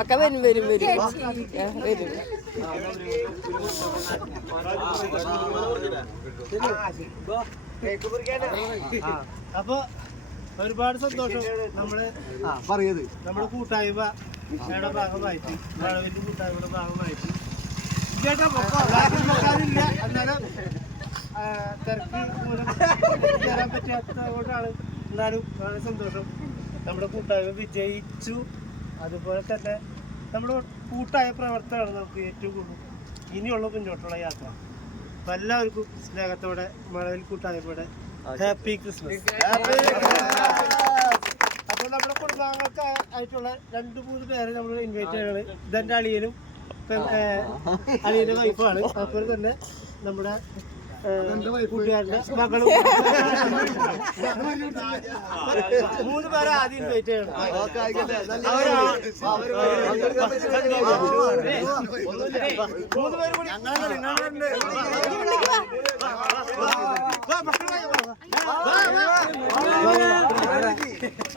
ഒക്കെ വരും വരും വരും. ആ, വരും. അപ്പൊ ഒരുപാട് സന്തോഷം നമ്മൾ പറയത് നമ്മുടെ കൂട്ടായ്മയുടെ ഭാഗമായിട്ട് വളവിന്റെ കൂട്ടായ്മയുടെ ഭാഗമായിട്ട്. ചേട്ടാ ആൾക്കാരില്ല എന്നാലും തിരക്ക് മൂലം ചേരാൻ പറ്റാത്തതുകൊണ്ടാണ് എന്നാലും വളരെ സന്തോഷം. നമ്മുടെ കൂട്ടായ്മ വിജയിച്ചു. അതുപോലെ തന്നെ നമ്മുടെ കൂട്ടായ പ്രവർത്തനമാണ് നമുക്ക് ഏറ്റവും കൂടുതൽ ഇനിയുള്ള മുന്നോട്ടുള്ള യാത്ര. അപ്പൊ എല്ലാവർക്കും സ്നേഹത്തോടെ മഴവിൽ കൂട്ടായ്മയുടെ ഹാപ്പി ക്രിസ്മസ്. അപ്പോൾ നമ്മുടെ കുടുംബാംഗങ്ങൾക്ക് ആയിട്ടുള്ള രണ്ട് മൂന്ന് പേരെ നമ്മൾ ഇൻവൈറ്റ് ചെയ്യണത് ഇതെന്റെ അളിയനും അളിയന്റെ വൈഫാണ് അതുപോലെ തന്നെ നമ്മുടെ ഏ, കൂട്ടുകാരന്റെ മകളും. മൂന്ന് പേരെ ആദ്യം ഇൻവൈറ്റ് ചെയ്യണം. അവരാണ് മൂന്ന് പേര് കൂടി.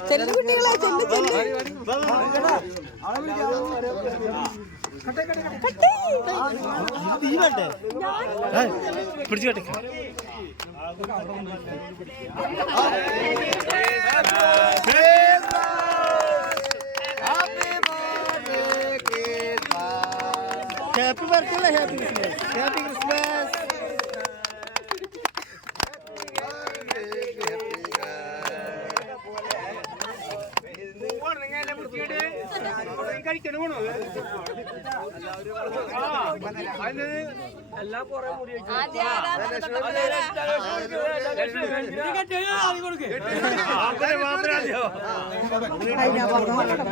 ചെല്ലു കുട്ടികളെ ചെല്ലു ചെല്ലു. വേണ്ടേ പിടിച്ചു കെട്ടിക്ക ഹാപ്പി ബർത്ത്ഡേ അല്ലേ ഹാപ്പി ക്രിസ്മസ് ഹാപ്പി ക്രിസ്മസ് കഴിക്കണം എല്ലാ കുടുംബാംഗങ്ങളും എല്ലാ കുടുംബങ്ങൾക്കും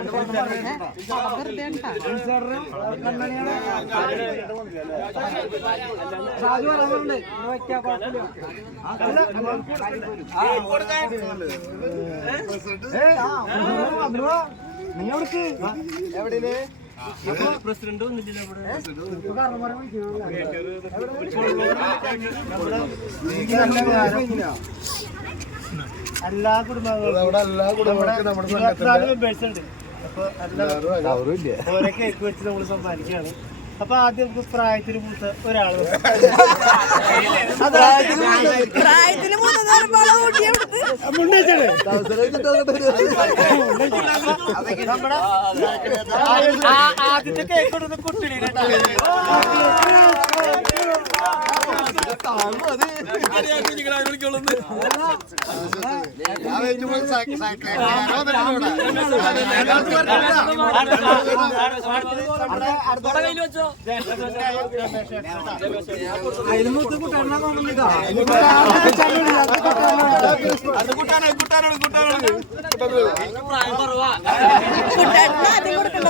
നമ്മുടെ ഇരുപത്തിനാല് മെമ്പേഴ്സ് ഉണ്ട് അപ്പൊ എല്ലാ ഓരോ കേക്ക് വെച്ച് നമ്മൾ സമ്മാനിക്കുകയാണ് അപ്പൊ ആദ്യം നമുക്ക് പ്രായത്തിന് മൂത്ത ഒരാൾ പ്രായത്തിന് മൂന്നര പാളം കൂട്ടിയ മുന്നേറ്റാണ് നമ്മുടെ ക്രിസ്മസ്. ആദ്യത്തെ കേക്ക് കൊടുക്കുന്ന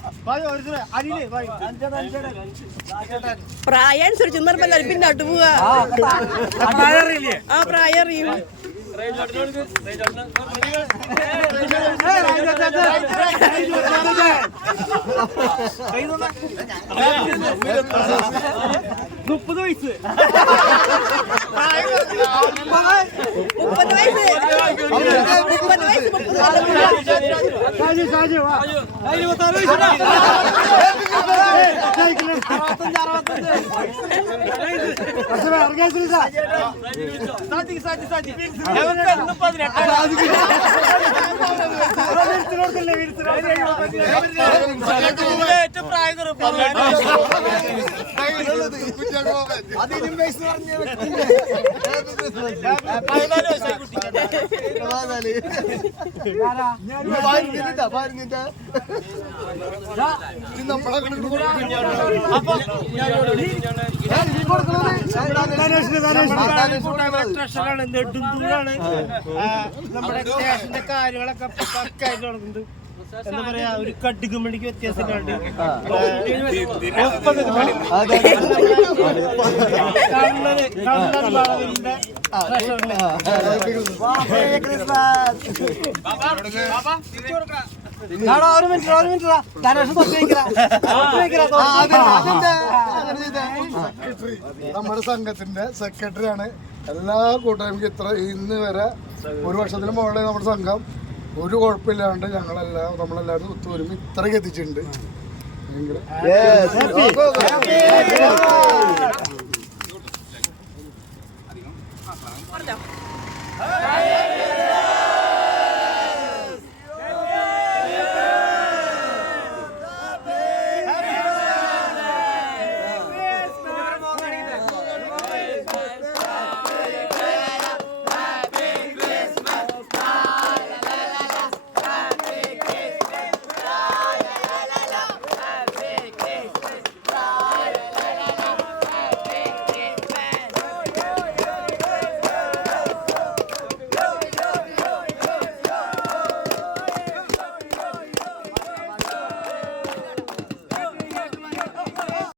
പ്രായം അനുസരിച്ച് നിർബന്ധം പിന്നോട്ട് പോവാ ആ പ്രായം അറിയും. മുപ്പത് വയസ്സ്. മുപ്പത് വയസ്സ്. മുപ്പത് വയസ്സ് മുപ്പത് સાજી સાજી વાહ. સાજી ઉતારી ഏറ്റവും പ്രായം പതിനാല് വയസ്സായി കുട്ടി നമ്മളെ അപ്പൊ ട്രഷറാണ് നെടുന്തൂരാണ് നമ്മുടെ സ്റ്റേഷന്റെ കാര്യങ്ങളൊക്കെ പക്കായിട്ട് നടക്കുന്നുണ്ട് എന്താ പറയാ ഒരു കട്ടിക്കുമ്പടിക്ക് വ്യത്യാസം കണ്ട്. കള്ളന് കള്ളൻ വളവിന്റെ ട്രഷറിന്റെ നമ്മുടെ സംഘത്തിന്റെ സെക്രട്ടറിയാണ് എല്ലാ കൂട്ടായ്മയ്ക്കും ഇത്ര ഇന്ന് വരെ ഒരു വർഷത്തിന് മുകളിലെ നമ്മുടെ സംഘം. ഒരു കുഴപ്പമില്ലാണ്ട് ഞങ്ങളെല്ലാം നമ്മളെല്ലാവരും ഒത്തുവരുമ്പോൾ ഇത്രയ്ക്ക് എത്തിച്ചിട്ടുണ്ട്. ഭയങ്കര